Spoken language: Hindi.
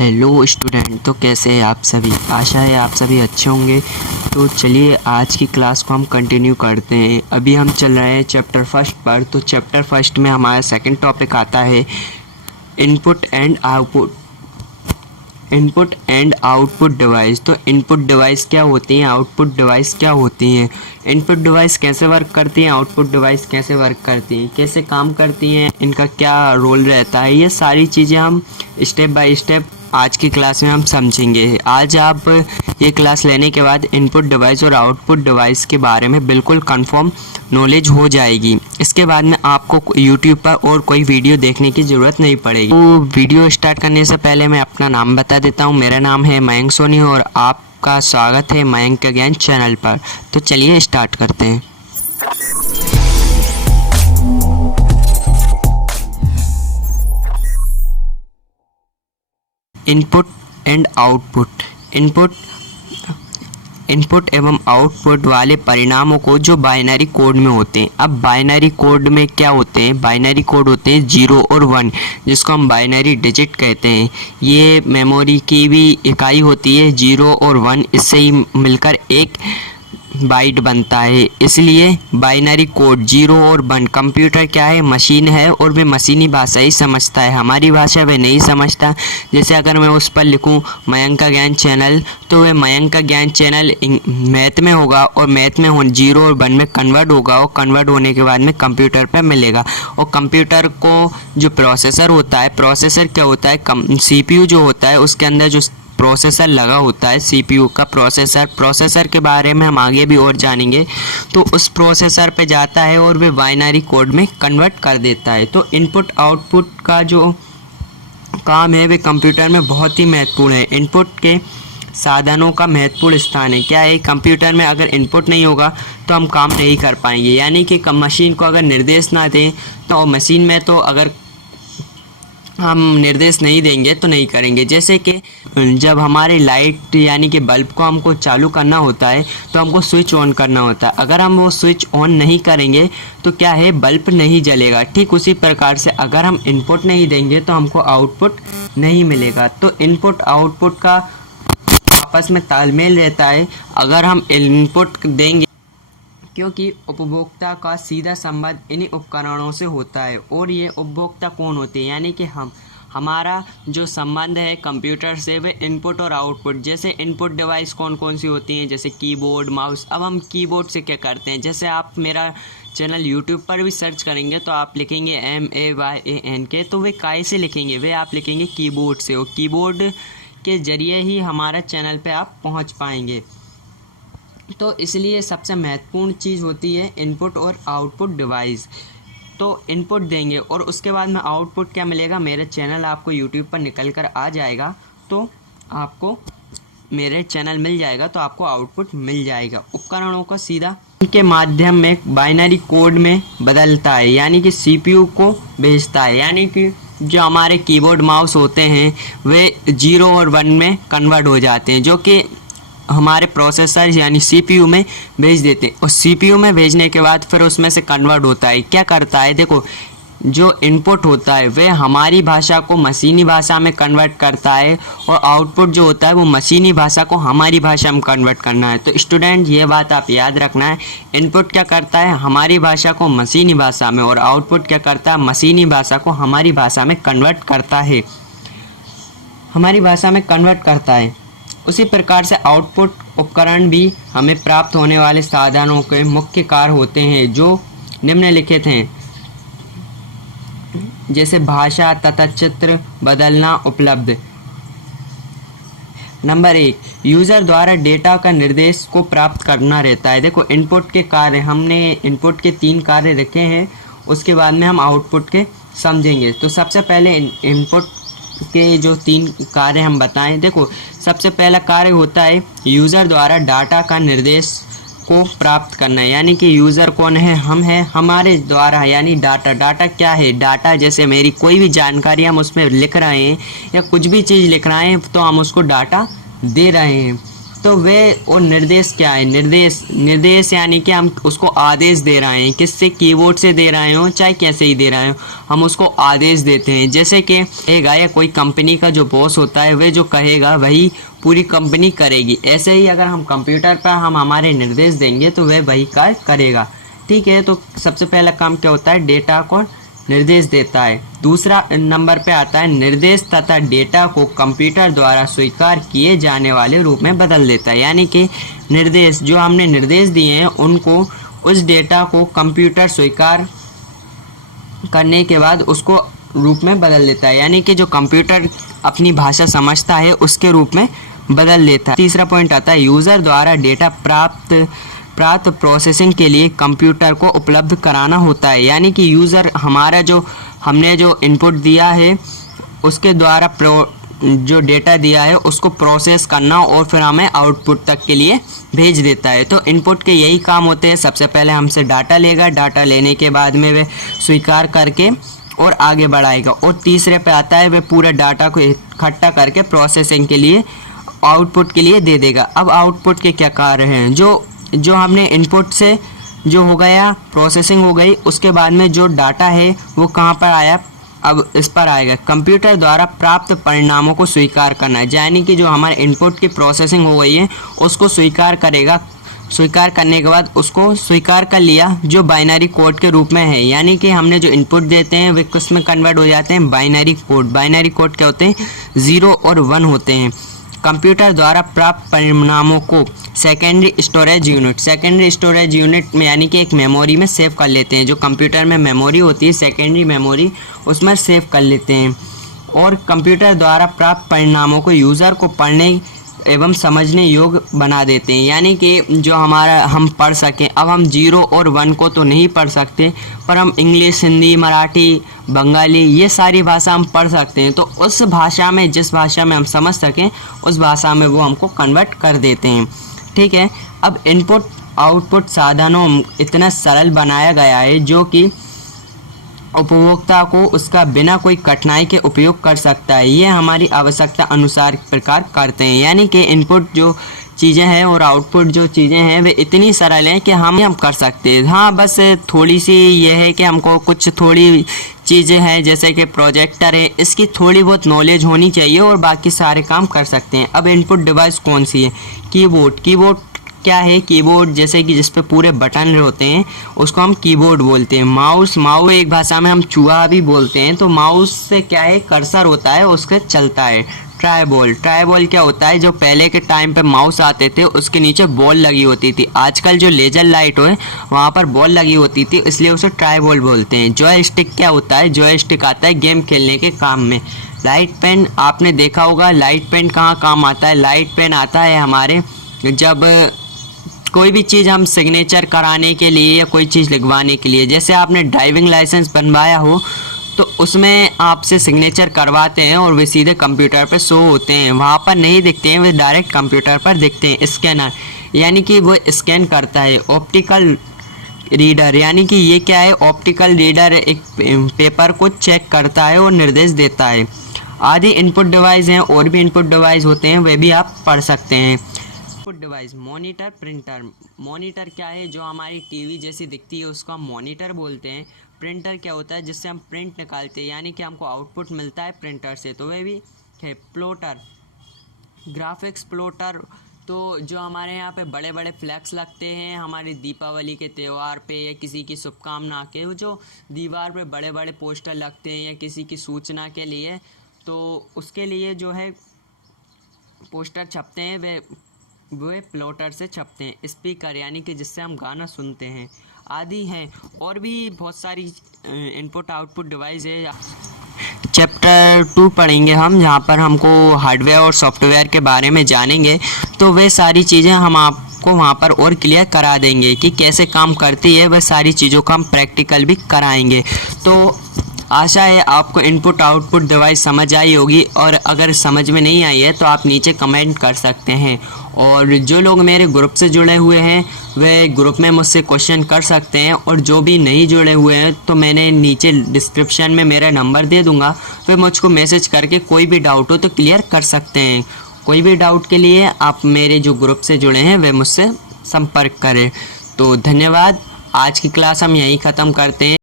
हेलो स्टूडेंट, तो कैसे हैं आप सभी। आशा है आप सभी अच्छे होंगे। तो चलिए आज की क्लास को हम कंटिन्यू करते हैं। अभी हम चल रहे हैं चैप्टर फर्स्ट पर। तो चैप्टर फर्स्ट में हमारा सेकंड टॉपिक आता है input and output. Input and output device. तो इनपुट डिवाइस क्या होती हैं, आउटपुट डिवाइस क्या होती हैं, इनपुट डिवाइस कैसे वर्क करती हैं, आउटपुट डिवाइस कैसे वर्क करती हैं, कैसे काम करती हैं, इनका क्या रोल रहता है, ये सारी चीज़ें हम स्टेप बाय स्टेप आज की क्लास में हम समझेंगे। आज आप ये क्लास लेने के बाद इनपुट डिवाइस और आउटपुट डिवाइस के बारे में बिल्कुल कंफर्म नॉलेज हो जाएगी। इसके बाद में आपको यूट्यूब पर और कोई वीडियो देखने की ज़रूरत नहीं पड़ेगी। तो वीडियो स्टार्ट करने से पहले मैं अपना नाम बता देता हूँ। मेरा नाम है मयंक सोनी और आपका स्वागत है मयंक का ज्ञान चैनल पर। तो चलिए स्टार्ट करते हैं। Input and output. इनपुट एवं आउटपुट वाले परिणामों को जो बाइनरी कोड में होते हैं। अब बाइनरी कोड में क्या होते हैं, बाइनरी कोड होते हैं 0 और 1, जिसको हम बाइनरी डिजिट कहते हैं। ये मेमोरी की भी इकाई होती है 0 और 1, इससे ही मिलकर एक बाइट बनता है। इसलिए बाइनरी कोड 0 और 1। कंप्यूटर क्या है, मशीन है और वह मशीनी भाषा ही समझता है, हमारी भाषा वह नहीं समझता। जैसे अगर मैं उस पर लिखूं मयंक का ज्ञान चैनल, तो वह मयंक का ज्ञान चैनल मैथ में होगा और मैथ में 0 और 1 में कन्वर्ट होगा और कन्वर्ट होने के बाद में कंप्यूटर पर मिलेगा। और कंप्यूटर को जो प्रोसेसर होता है, प्रोसेसर क्या होता है, CPU जो होता है उसके अंदर जो प्रोसेसर लगा होता है, CPU का प्रोसेसर के बारे में हम आगे भी और जानेंगे। तो उस प्रोसेसर पे जाता है और वे बाइनरी कोड में कन्वर्ट कर देता है। तो इनपुट आउटपुट का जो काम है वे कंप्यूटर में बहुत ही महत्वपूर्ण है। इनपुट के साधनों का महत्वपूर्ण स्थान है। क्या है, कंप्यूटर में अगर इनपुट नहीं होगा तो हम काम नहीं कर पाएंगे। यानी कि मशीन को अगर निर्देश ना दें तो मशीन में तो अगर हम निर्देश नहीं देंगे तो नहीं करेंगे। जैसे कि जब हमारी लाइट यानी कि बल्ब को हमको चालू करना होता है तो हमको स्विच ऑन करना होता है। अगर हम वो स्विच ऑन नहीं करेंगे तो क्या है, बल्ब नहीं जलेगा। ठीक उसी प्रकार से अगर हम इनपुट नहीं देंगे तो हमको आउटपुट नहीं मिलेगा। तो इनपुट आउटपुट का आपस में तालमेल रहता है। अगर हम इनपुट देंगे, क्योंकि उपभोक्ता का सीधा संबंध इन्हीं उपकरणों से होता है। और ये उपभोक्ता कौन होते हैं, यानी कि हमारा जो संबंध है कंप्यूटर से वे इनपुट और आउटपुट। जैसे इनपुट डिवाइस कौन कौन सी होती हैं, जैसे कीबोर्ड, माउस। अब हम कीबोर्ड से क्या करते हैं, जैसे आप मेरा चैनल यूट्यूब पर भी सर्च करेंगे तो आप लिखेंगे MAYANK, तो वे काय से लिखेंगे, वे आप लिखेंगे कीबोर्ड से। और कीबोर्ड के ज़रिए ही हमारा चैनल पर आप पहुँच पाएंगे। तो इसलिए सबसे महत्वपूर्ण चीज़ होती है इनपुट और आउटपुट डिवाइस। तो इनपुट देंगे और उसके बाद में आउटपुट क्या मिलेगा, मेरे चैनल आपको यूट्यूब पर निकल कर आ जाएगा। तो आपको मेरे चैनल मिल जाएगा तो आपको आउटपुट मिल जाएगा। उपकरणों का सीधा के माध्यम में बाइनरी कोड में बदलता है, यानी कि CPU को भेजता है। यानी कि जो हमारे कीबोर्ड माउस होते हैं वे 0 और 1 में कन्वर्ट हो जाते हैं, जो कि हमारे प्रोसेसर यानी CPU में भेज देते हैं। और CPU में भेजने के बाद फिर उसमें से कन्वर्ट होता है। क्या करता है, देखो जो इनपुट होता है वह हमारी भाषा को मशीनी भाषा में कन्वर्ट करता है और आउटपुट जो होता है वो मशीनी भाषा को हमारी भाषा में कन्वर्ट करना है। तो स्टूडेंट ये बात आप याद रखना है, इनपुट क्या करता है, हमारी भाषा को मशीनी भाषा में, और आउटपुट क्या करता है, मशीनी भाषा को हमारी भाषा में कन्वर्ट करता है, हमारी भाषा में कन्वर्ट करता है। उसी प्रकार से आउटपुट उपकरण भी हमें प्राप्त होने वाले साधनों के मुख्य कार्य होते हैं जो निम्नलिखित हैं। जैसे भाषा तथा चित्र बदलना उपलब्ध। नंबर 1, यूज़र द्वारा डेटा का निर्देश को प्राप्त करना रहता है। देखो इनपुट के कार्य, हमने इनपुट के 3 कार्य रखे हैं, उसके बाद में हम आउटपुट के समझेंगे। तो सबसे पहले इनपुट के जो 3 कार्य हम बताएं। देखो सबसे पहला कार्य होता है यूज़र द्वारा डाटा का निर्देश को प्राप्त करना। यानी कि यूज़र कौन है, हम हैं, हमारे द्वारा यानी डाटा क्या है, डाटा जैसे मेरी कोई भी जानकारी हम उसमें लिख रहे हैं या कुछ भी चीज़ लिख रहे हैं तो हम उसको डाटा दे रहे हैं। तो वे और निर्देश क्या है, निर्देश यानी कि हम उसको आदेश दे रहे हैं, किससे, कीबोर्ड से दे रहे हो चाहे कैसे ही दे रहे हो, हम उसको आदेश देते हैं। जैसे कि कहेगा या कोई कंपनी का जो बॉस होता है वह जो कहेगा वही पूरी कंपनी करेगी। ऐसे ही अगर हम कंप्यूटर पर हम हमारे निर्देश देंगे तो वह वही कार्य करेगा। ठीक है, तो सबसे पहला काम क्या होता है, डेटा को निर्देश देता है। दूसरा नंबर पे आता है निर्देश तथा डेटा को कंप्यूटर द्वारा स्वीकार किए जाने वाले रूप में बदल देता है। यानी कि निर्देश, जो हमने निर्देश दिए हैं उनको, उस डेटा को कंप्यूटर स्वीकार करने के बाद उसको रूप में बदल देता है। यानी कि जो कंप्यूटर अपनी भाषा समझता है उसके रूप में बदल देता है। तीसरा पॉइंट आता है यूज़र द्वारा डेटा प्राप्त प्रोसेसिंग के लिए कंप्यूटर को उपलब्ध कराना होता है। यानी कि यूज़र हमारा जो हमने जो इनपुट दिया है उसके द्वारा जो डेटा दिया है उसको प्रोसेस करना और फिर हमें आउटपुट तक के लिए भेज देता है। तो इनपुट के यही काम होते हैं, सबसे पहले हमसे डाटा लेगा, डाटा लेने के बाद में वह स्वीकार करके और आगे बढ़ाएगा, और तीसरे पे आता है वह पूरे डाटा को इकट्ठा करके प्रोसेसिंग के लिए आउटपुट के लिए दे देगा। अब आउटपुट के क्या कार्य हैं, जो हमने इनपुट से जो हो गया प्रोसेसिंग हो गई, उसके बाद में जो डाटा है वो कहाँ पर आया, अब इस पर आएगा कंप्यूटर द्वारा प्राप्त परिणामों को स्वीकार करना है। यानी कि जो हमारे इनपुट की प्रोसेसिंग हो गई है उसको स्वीकार करेगा, स्वीकार करने के बाद उसको स्वीकार कर लिया जो बाइनरी कोड के रूप में है। यानी कि हमने जो इनपुट देते हैं वे किस में कन्वर्ट हो जाते हैं, बाइनरी कोड। बाइनरी कोड क्या होते हैं, 0 और 1 होते हैं। कंप्यूटर द्वारा प्राप्त परिणामों को सेकेंडरी स्टोरेज यूनिट में यानी कि एक मेमोरी में सेव कर लेते हैं। जो कंप्यूटर में मेमोरी होती है सेकेंडरी मेमोरी, उसमें सेव कर लेते हैं। और कंप्यूटर द्वारा प्राप्त परिणामों को यूज़र को पढ़ने एवं समझने योग्य बना देते हैं। यानी कि जो हमारा हम पढ़ सकें। अब हम 0 और 1 को तो नहीं पढ़ सकते, पर हम इंग्लिश, हिंदी, मराठी, बंगाली ये सारी भाषा हम पढ़ सकते हैं। तो उस भाषा में, जिस भाषा में हम समझ सकें उस भाषा में वो हमको कन्वर्ट कर देते हैं। ठीक है, अब इनपुट आउटपुट साधनों इतना सरल बनाया गया है जो कि उपभोक्ता को उसका बिना कोई कठिनाई के उपयोग कर सकता है। ये हमारी आवश्यकता अनुसार प्रकार करते हैं। यानी कि इनपुट जो चीज़ें हैं और आउटपुट जो चीज़ें हैं वे इतनी सरल हैं कि हम कर सकते हैं। हाँ, बस थोड़ी सी ये है कि हमको कुछ थोड़ी चीज़ें हैं जैसे कि प्रोजेक्टर है, इसकी थोड़ी बहुत नॉलेज होनी चाहिए और बाकी सारे काम कर सकते हैं। अब इनपुट डिवाइस कौन सी है, कीबोर्ड क्या है, कीबोर्ड जैसे कि जिस पे पूरे बटन होते हैं उसको हम कीबोर्ड बोलते हैं। माउस एक भाषा में हम चूहा भी बोलते हैं। तो माउस से क्या है, कर्सर होता है उसके चलता है। ट्राइबॉल क्या होता है, जो पहले के टाइम पे माउस आते थे उसके नीचे बॉल लगी होती थी। आजकल जो लेजर लाइट है वहाँ पर बॉल लगी होती थी, इसलिए उसे ट्राइबॉल बोलते हैं। जॉयस्टिक क्या होता है, जॉयस्टिक आता है गेम खेलने के काम में। लाइट पेन आपने देखा होगा, लाइट पेन कहाँ काम आता है, लाइट पेन आता है हमारे जब कोई भी चीज़ हम सिग्नेचर कराने के लिए या कोई चीज़ लिखवाने के लिए, जैसे आपने ड्राइविंग लाइसेंस बनवाया हो तो उसमें आपसे सिग्नेचर करवाते हैं और वे सीधे कंप्यूटर पर शो होते हैं, वहाँ पर नहीं दिखते हैं, वे डायरेक्ट कंप्यूटर पर दिखते हैं। स्कैनर यानी कि वो स्कैन करता है। ऑप्टिकल रीडर यानी कि ये क्या है, ऑप्टिकल रीडर एक पेपर को चेक करता है और निर्देश देता है। आदि इनपुट डिवाइस हैं, और भी इनपुट डिवाइस होते हैं, वे भी आप पढ़ सकते हैं। Input device monitor, printer. Monitor क्या है, जो हमारी टीवी जैसी दिखती है उसको हम मॉनिटर बोलते हैं। प्रिंटर क्या होता है, जिससे हम प्रिंट निकालते हैं, यानी कि हमको आउटपुट मिलता है प्रिंटर से, तो वह भी है। प्लॉटर, ग्राफिक्स प्लॉटर, तो जो हमारे यहाँ पे बड़े बड़े फ्लैक्स लगते हैं हमारी दीपावली के त्यौहार पे या किसी की शुभकामना के, जो दीवार पे बड़े बड़े पोस्टर लगते हैं या किसी की सूचना के लिए, तो उसके लिए जो है पोस्टर छपते हैं वे प्लॉटर से छपते हैं। स्पीकर यानी कि जिससे हम गाना सुनते हैं आदि हैं। और भी बहुत सारी इनपुट आउटपुट डिवाइस है। चैप्टर 2 पढ़ेंगे हम, जहाँ पर हमको हार्डवेयर और सॉफ्टवेयर के बारे में जानेंगे। तो वे सारी चीज़ें हम आपको वहाँ पर और क्लियर करा देंगे कि कैसे काम करती है, वह सारी चीज़ों का हम प्रैक्टिकल भी कराएंगे। तो आशा है आपको इनपुट आउटपुट डिवाइस समझ आई होगी, और अगर समझ में नहीं आई है तो आप नीचे कमेंट कर सकते हैं। और जो लोग मेरे ग्रुप से जुड़े हुए हैं वे ग्रुप में मुझसे क्वेश्चन कर सकते हैं, और जो भी नहीं जुड़े हुए हैं तो मैंने नीचे डिस्क्रिप्शन में मेरा नंबर दे दूंगा, वे मुझको मैसेज करके कोई भी डाउट हो तो क्लियर कर सकते हैं। कोई भी डाउट के लिए आप मेरे जो ग्रुप से जुड़े हैं वे मुझसे संपर्क करें। तो धन्यवाद। आज की क्लास हम यहीं ख़त्म करते हैं।